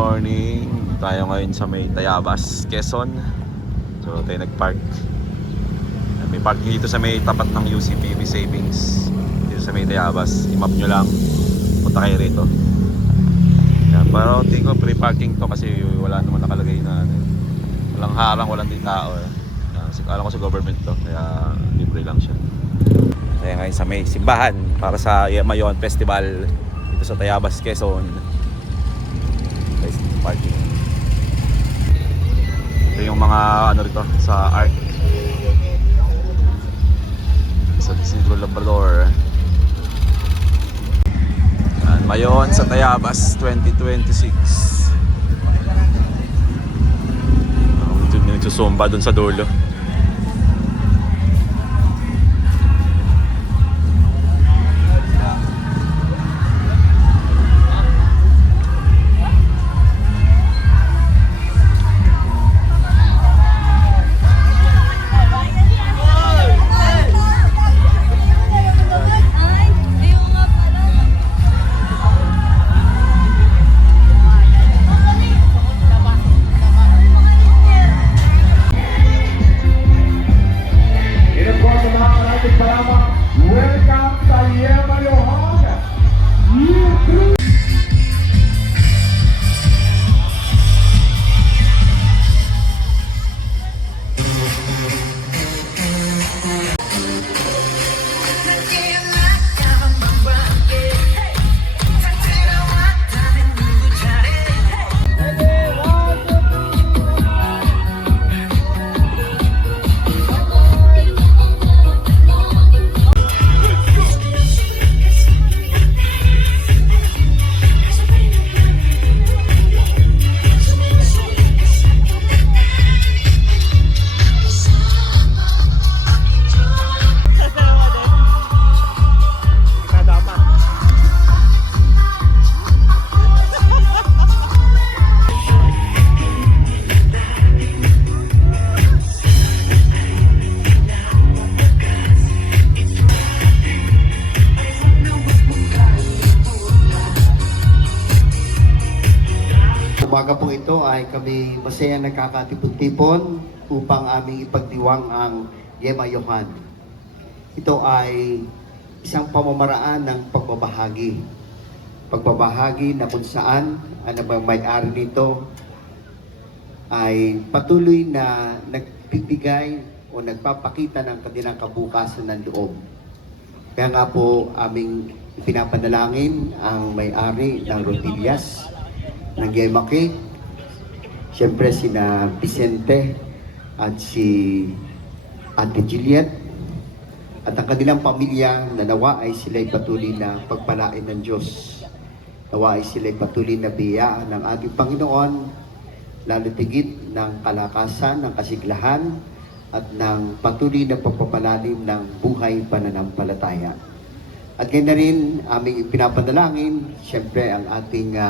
morning. Tayo ngayon sa may Tayabas, Quezon. So tayo nag-park. May parking dito sa may tapat ng UCPB Savings. Dito sa may Tayabas. I-map nyo lang. Punta kayo rito. Yan, pero tingin ko free parking to kasi wala naman nakalagay na walang harang, walang tao. Alam ko sa government to, kaya libre lang siya. Kaya ngayon sa may simbahan para sa Yemayon Festival dito sa Tayabas, Quezon. Parking. Ito yung mga ano rito sa art sa Isidro Labrador. Yan, Mayon sa Tayabas 2026. Nagsusumba dun sa dulo. Welcome sa Yemayon! Umaga po ito ay kami masaya nakakatipon-tipon upang aming ipagdiwang ang Yemayohan. Ito ay isang pamamaraan ng pagbabahagi. Pagbabahagi na kung saan ang may-ari nito ay patuloy na nagbibigay o nagpapakita ng kanilang kabukasan ng loob. Kaya nga po aming pinapanalangin ang may-ari ng Rodillas, ng Yemaki, siyempre sina Vicente at si Ate Juliet at ang kanilang pamilya na nawa ay sila'y patuloy na pagpalain ng Diyos. Nawa ay sila'y patuloy na biyayaan ng ating Panginoon, lalo tigit ng kalakasan, ng kasiglahan at ng patuloy na pagpapalalim ng buhay pananampalataya. At ganyan na rin aming pinapanalangin, siyempre ang ating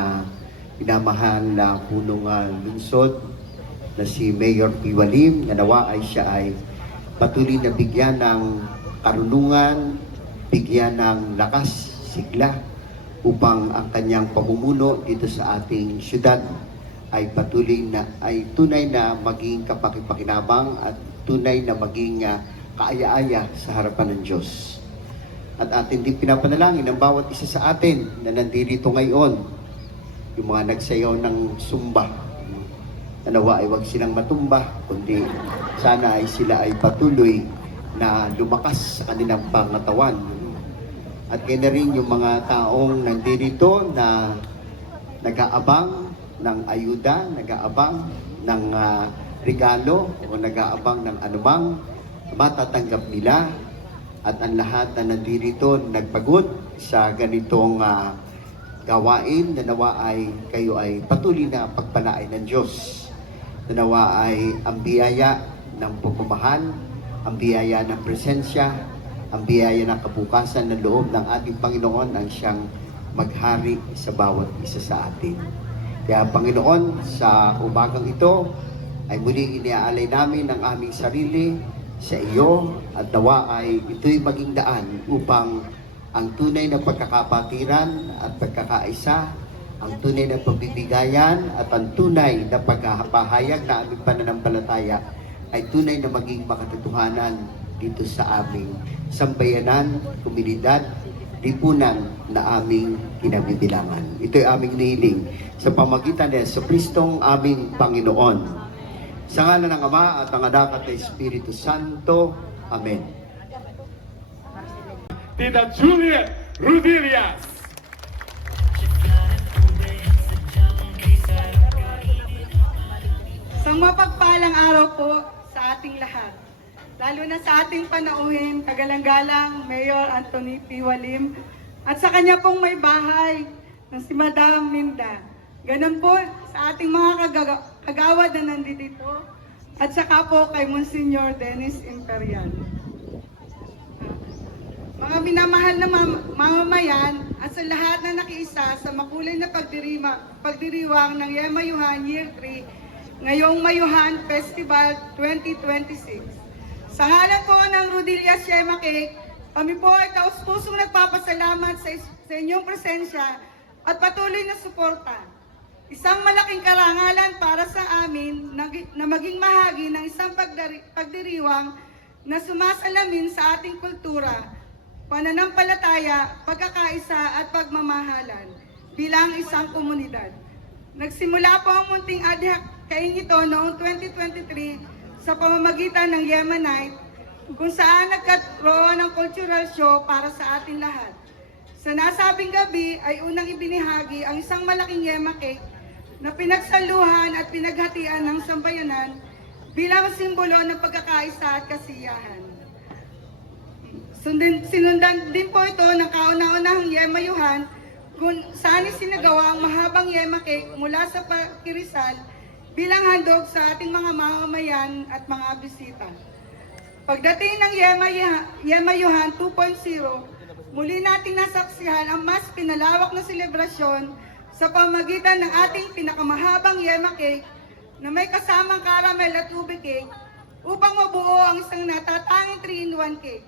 pinamahal na punong lungsod na si Mayor Piwalim, na nawa ay siya ay patuloy na bigyan ng karunungan, bigyan ng lakas, sigla upang ang kanyang pamumuno dito sa ating syudad ay patuloy na ay tunay na maging kapakipakinabang at tunay na maging kaaya-aya sa harapan ng Diyos. At atin din pinapanalangin ang bawat isa sa atin na nandito ngayon, yung mga nagsayaw ng sumba, nawa ay wag silang matumba, kundi sana ay sila ay patuloy na lumakas sa kanilang pangatawan. At kaya na rin yung mga taong nandito na nag-aabang ng ayuda, nag-aabang ng regalo o nag-aabang ng anumang matatanggap nila, at ang lahat na nandito nagpagod sa ganitong gawain, na nawa ay kayo ay patuloy na pagpalain ng Diyos. Na nawa ay ang biyaya ng pagmamahal, ang biyaya ng presensya, ang biyaya ng kabukasan ng loob ng ating Panginoon ang siyang maghari sa bawat isa sa atin. Kaya Panginoon, sa umagang ito ay muling iniaalay namin ang aming sarili sa iyo, at nawa ay ito'y maging daan upang ang tunay na pagkakapatiran at pagkakaisa ang tunay na pagbibigayan at ang tunay na pagpapahayag na aming pananampalataya ay tunay na maging makatotohanan dito sa aming sambayanan, komunidad, lipunan na aming kinabibilangan. Ito'y aming nihiling sa pamagitan ni Jesucristong aming Panginoon. Sa ngalan ng Ama at ng Anak at ng Espiritu Santo. Amen. Tita Juliet Rodillas. Isang mapagpalang araw po sa ating lahat. Lalo na sa ating panauhin, kagalang-galang Mayor Anthony P. Walim at sa kanya pong may bahay na si Madam Minda. Ganon po sa ating mga kagawad na nandito at saka po kay Monsignor Dennis Imperial. Mga minamahal na mamamayan at sa lahat na nakiisa sa makulay na pagdiriwang ng Yema Yuhan Year 3 ngayong Mayuhan Festival 2026. Sa ngalan po ng Rodillas Yema Cake, kami po ay taus-pusong nagpapasalamat sa inyong presensya at patuloy na suporta. Isang malaking karangalan para sa amin na maging mahagi ng isang pagdiriwang na sumasalamin sa ating kultura, pananampalataya, pagkakaisa at pagmamahalan bilang isang komunidad. Nagsimula po ang munting adhikain ito noong 2023 sa pamamagitan ng Yema Night, kung saan nagkaroon ng cultural show para sa ating lahat. Sa nasabing gabi ay unang ibinahagi ang isang malaking Yema Cake na pinagsaluhan at pinaghatian ng sambayanan bilang simbolo ng pagkakaisa at kasiyahan. Sinundan din po ito ng kauna-unahang Yema Yuhan kung saan isinagawa ang mahabang Yema Cake mula sa Pakirisal bilang handog sa ating mga mamamayan at mga bisita. Pagdating ng Yema Yuhan 2.0, muli nating nasaksihan ang mas pinalawak na selebrasyon sa pamamagitan ng ating pinakamahabang Yema Cake na may kasamang caramel at ube cake upang mabuo ang isang natatanging 3-in-1 cake.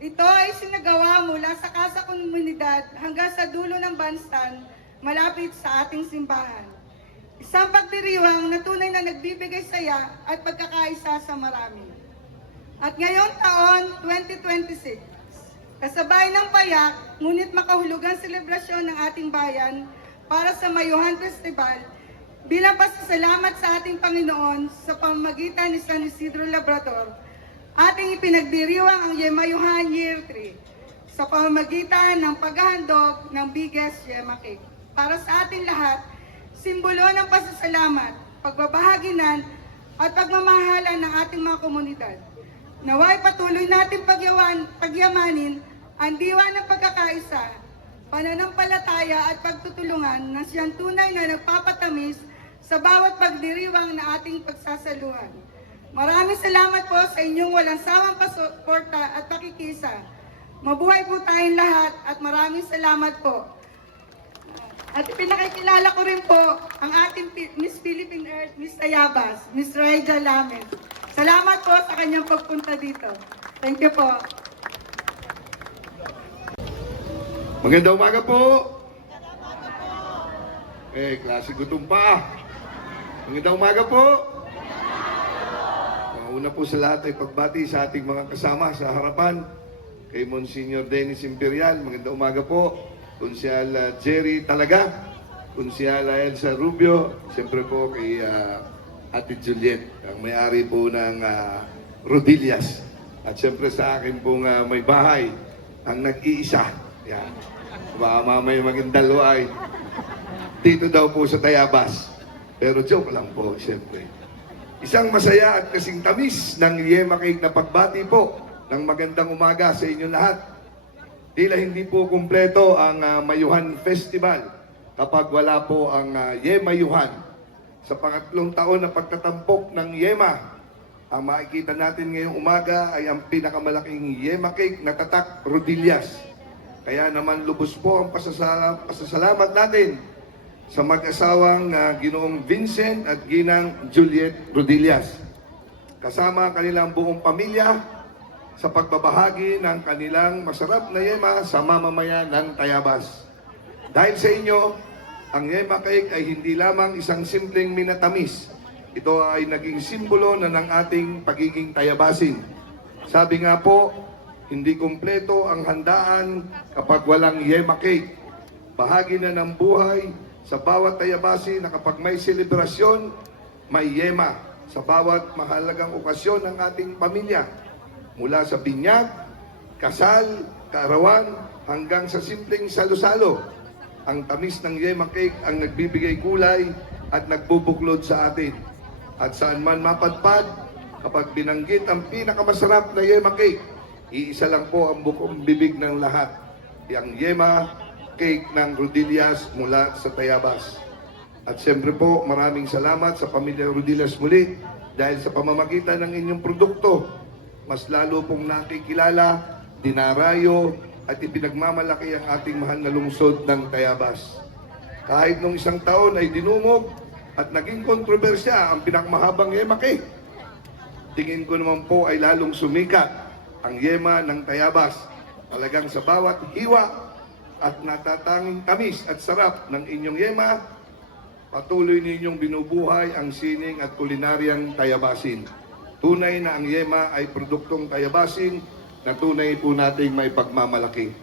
Ito ay sinagawa mula sa Casa Komunidad hanggang sa dulo ng bandstand malapit sa ating simbahan. Isang pagdiriwang na tunay na nagbibigay saya at pagkakaisa sa marami. At ngayong taon, 2026, kasabay ng payak, ngunit makahulugang selebrasyon ng ating bayan para sa Mayuhan Festival bilang pasasalamat sa ating Panginoon sa pamamagitan ni San Isidro Labrador, ating ipinagdiriwang ang Yema Yuhan Year 3 sa pamamagitan ng paghahandog ng biggest Yema Cake. Para sa ating lahat, simbolo ng pasasalamat, pagbabahaginan at pagmamahalan ng ating mga komunidad. Naway patuloy natin pagyamanin ang diwa ng pagkakaisa, pananampalataya at pagtutulungan na siyang tunay na nagpapatamis sa bawat pagdiriwang na ating pagsasaluhan. Maraming salamat po sa inyong walang sawang pasuporta at pakikisa. Mabuhay po tayong lahat at maraming salamat po. At pinakikilala ko rin po ang ating Miss Philippine Earth, Miss Tayabas, Miss Raija Lamen. Salamat po sa kanyang pagpunta dito. Thank you po. Magandang umaga po. Klase gutom pa. Magandang umaga po. Una po sa lahat ay pagbati sa ating mga kasama sa harapan. Kay Monsignor Dennis Imperial, magandang umaga po. Konsyal Jerry Talaga, Konsyal Elsa Rubio, siyempre po kay Ate Juliet, ang may-ari po ng Rodillas. At siyempre sa akin pong may bahay, ang nag-iisa. Yan. Baka mamaya maging dalawa ay dito daw po sa Tayabas. Pero joke lang po, siyempre. Isang masaya at kasing tamis ng Yema Cake na pagbati po ng magandang umaga sa inyo lahat. Tila hindi po kumpleto ang Mayuhan Festival kapag wala po ang Yema Yuhan. Sa pangatlong taon na pagtatampok ng Yema, ang makikita natin ngayong umaga ay ang pinakamalaking Yema Cake na tatak Rodillas. Kaya naman lubos po ang pasasalamat natin sa mag-asawang Ginoong Vincent at Ginang Juliet Rodillas. Kasama ang kanilang buong pamilya sa pagbabahagi ng kanilang masarap na yema sa mamamayan ng Tayabas. Dahil sa inyo, ang Yema Cake ay hindi lamang isang simpleng minatamis. Ito ay naging simbolo na ng ating pagiging tayabasin. Sabi nga po, hindi kumpleto ang handaan kapag walang Yema Cake. Bahagi na ng buhay sa bawat tayabasin na kapag may selebrasyon, may yema sa bawat mahalagang okasyon ng ating pamilya. Mula sa binyag, kasal, kaarawan, hanggang sa simpleng salo-salo. Ang tamis ng Yema Cake ang nagbibigay kulay at nagbubuklod sa atin. At saan man mapadpad, kapag binanggit ang pinakamasarap na Yema Cake, iisa lang po ang bukong bibig ng lahat. Ang Yema Cake ng Rodillas mula sa Tayabas. At siyempre po, maraming salamat sa pamilya Rodillas muli dahil sa pamamagitan ng inyong produkto, mas lalo pong nakikilala, dinarayo, at ipinagmamalaki ang ating mahal na lungsod ng Tayabas. Kahit nung isang taon ay dinumog at naging kontrobersya ang pinakmahabang Yema Cake, tingin ko naman po ay lalong sumikat ang Yema ng Tayabas. Talagang sa bawat hiwa at natatanging tamis at sarap ng inyong Yema, patuloy ninyong binubuhay ang sining at kulinaryang Tayabasin. Tunay na ang Yema ay produktong Tayabasin na tunay po nating may pagmamalaki.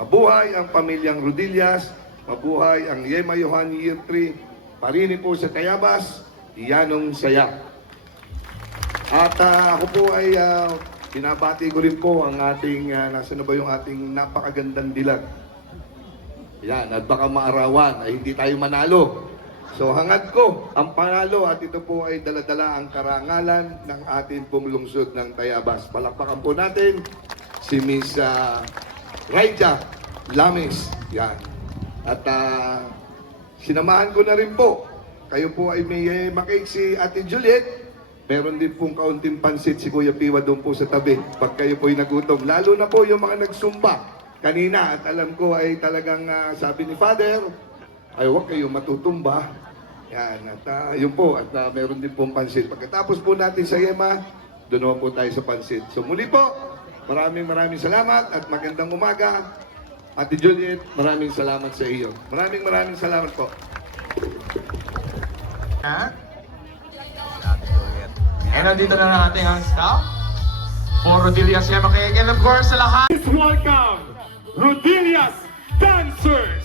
Mabuhay ang pamilyang Rodillas, mabuhay ang Yema Johan Year 3, parini po sa Tayabas, iyanong saya. At ako po ay binabati ko rin po ang ating, nasa na ba yung ating napakagandang dilag. Yan, at baka maarawan ay hindi tayo manalo. So hangad ko ang panalo at ito po ay daladala ang karangalan ng ating pong lungsod ng Tayabas. Palakpakan po natin si Miss Raija Lames. Yan. At sinamahan ko na rin po. Kayo po ay may Yema Cake si Ate Juliet. Meron din pong kaunting pansit si Kuya Piwa doon po sa tabi pag kayo po ay nagutom. Lalo na po yung mga nagsumba kanina at alam ko ay talagang sabi ni Father, ay huwag kayo matutumba. Yan, at yun po, at meron din pong pansit. Pagkatapos po natin sa Yema, doon naman po tayo sa pansit. So muli po, maraming salamat at magandang umaga. Ate Juliet, maraming salamat sa iyo. Maraming salamat po. Ha? And nandito na natin ang staff for Rodillas Yema Cake. And of course, sa lahat, Please welcome Rodillas Dancers.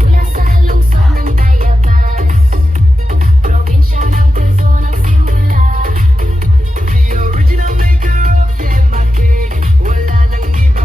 Mula sa lungsod ng Tayabas, probinsya ng Quezon ang simula. The original maker of Yema Cake, wala nang iba.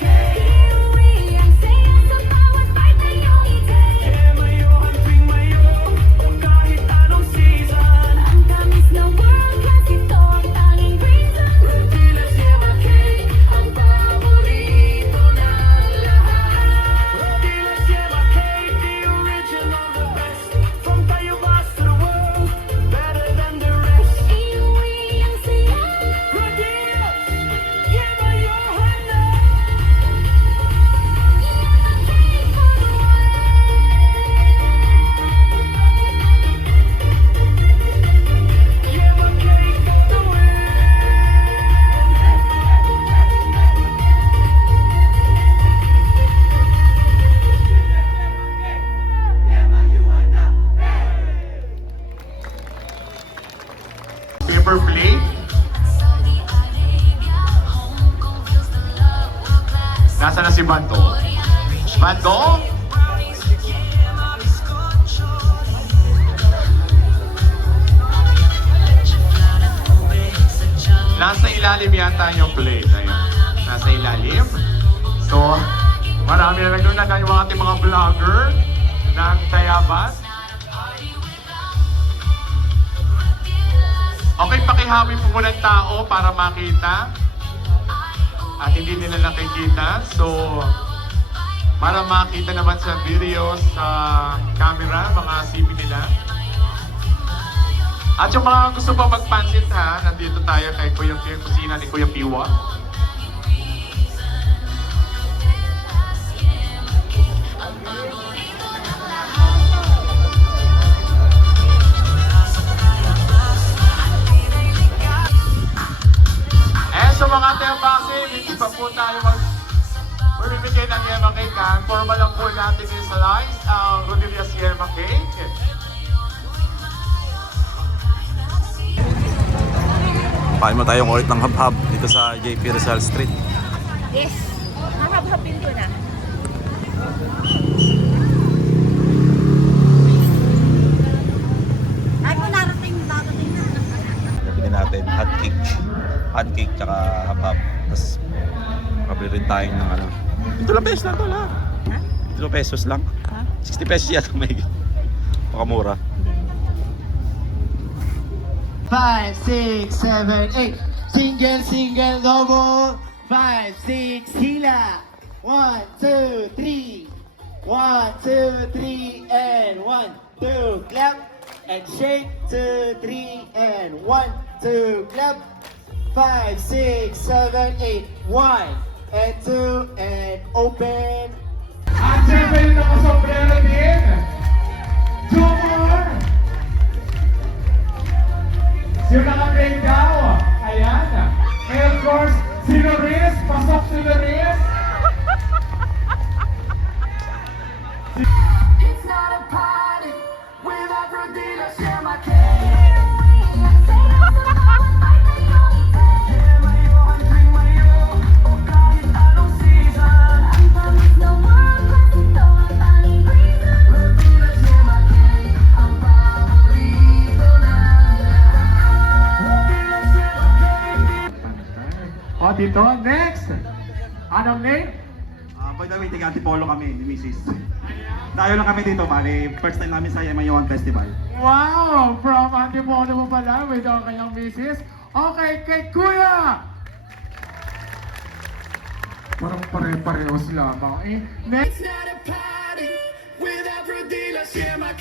Iuwi ang saya sa bawat part na iyong Ang tamis na world class, ito ang tanging reason. Rudilas Yemakay, ang paborito ng lahat. Iuwi ang saya. Paper plate. Nasaan na si Bando? Bando? Nasa ilalim yata yung plate. Ayun. Nasa ilalim. So, marami na nagdunag yung ating mga vlogger ng Tayabas. Okay, pakihawi po muna ng tao para makita. At hindi nila nakikita. So, para makita naman sa video, sa camera, mga CP nila. At yung mga gusto pa magpansit ha, nandito tayo kay Kuya Kusina ni Kuya Piwa. Sa mga tayabase, hindi pa po tayo mamimigay ng yema cake ha. Formal lang po natin yung slice, ang Rodelias yema cake. Paano mo tayong ulit ng hab-hab dito sa JP Rizal Street. Yes, mahab-habin ko na. Ay mo narating na. Nabili natin hot cake. Hot cake tsaka hab-hab. Tapos makabili rin tayo ng ano. Ito lang pesos lang to lang. Ha? Ito lang pesos lang. Ha? 60 pesos yata may. Makamura. 5, 6, 7, 8. Single, single, double. 5, 6, hila. 1, 2, 3. 1, 2, 3, and 1, 2, clap. And shake, 2, 3, and 1, 2, clap. 5, 6, 7, 8. 1, and 2, and open. At syempre yung nakasombrero din. Jomar! Yung naka-break daw. Ayan. And of course, si Loris. Pasok si Loris. It's not a party without Rodelias Yemakay. Iuwi ang saya sa bawat part na iyong Ang tamis na world class, ito ang tanging reason. Rodelias Yemakay, ang paborito ng lahat. O, dito. Next. Anong name? By the way, taga-Antipolo kami ni Mrs. Dayo lang kami dito, bali. First time namin sa Yemayon Festival. Wow! From Antipolo mo pala with ang kanyang misis. Okay, kay Kuya! Parang pare-parehos lamang eh. Next!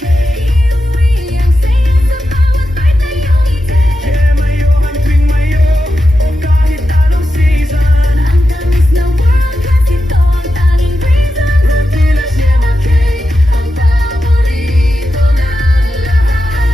Iuwi ang saya sa bawat part na iyong Ang tamis na world class, ito ang tanging reason. Rodelias Yemakay, ang paborito ng lahat.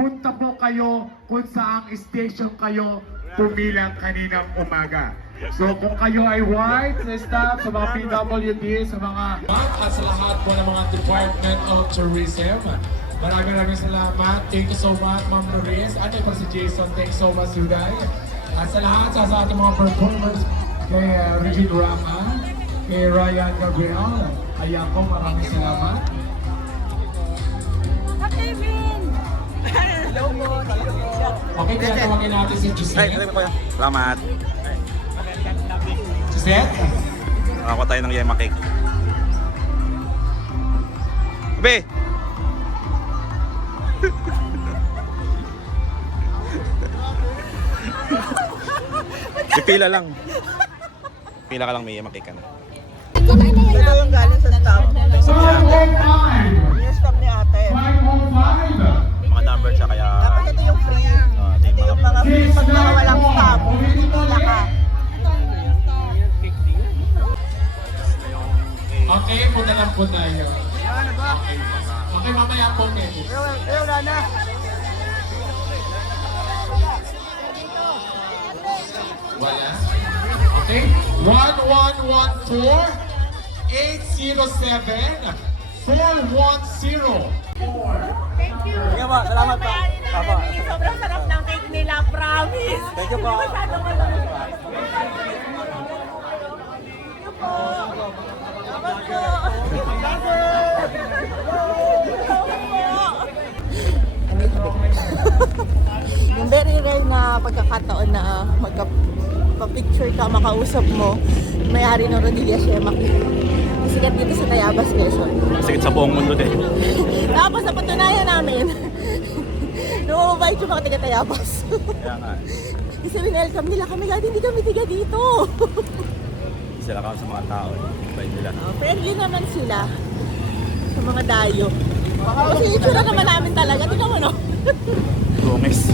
Punta po kayo kung saang station kayo pumilang kaninang umaga. So kung kayo ay white, sa staff, sa mga PWD, sa mga at sa lahat po ng mga Department of Tourism, maraming salamat. Thank you so much, Ma'am Loris. Ano pa si Jason? Thanks so much, Suday. At sa lahat, sa ating mga performers, kay Regine Rama, kay Ryan Gabriel, ayan po, maraming salamat. Kevin! Okay, tinatawagin natin si Ay, Gisette. ito kuya. Salamat. Gisette? Nakakuha tayo ng yema cake. Be! Pipila lang. Pila ka lang, may yema cake ka na. Ito yung galing sa staff. 505! Yung staff ni ate. 505! Mga number siya kaya... Dapat ito yung free. Ito yung mga free pag mga walang staff. Pipila ka. Okay, punta lang po tayo. Okay, okay mamaya po, Kevin. Wala na. Wala. Okay, 1114-807-410. Salamat pa. Sobrang sarap ng cake nila, promise. Thank you po. Masyadong malamig. Yung very rare na pagkakataon na magpa-picture ka, makausap mo, may-ari ng Rodillas Yema Cake. Sikat dito sa Tayabas, Quezon. Sigit sa buong mundo din. Tapos napatunayan namin, lumabait yung mga taga-Tayabas. Kaya nga. Kasi welcome nila kami, dati hindi kami tiga dito. Sila ka sa mga tao. Bait nila. Friendly naman sila sa mga dayo. Kasi itsura naman namin talaga, tingnan mo no? Gomez.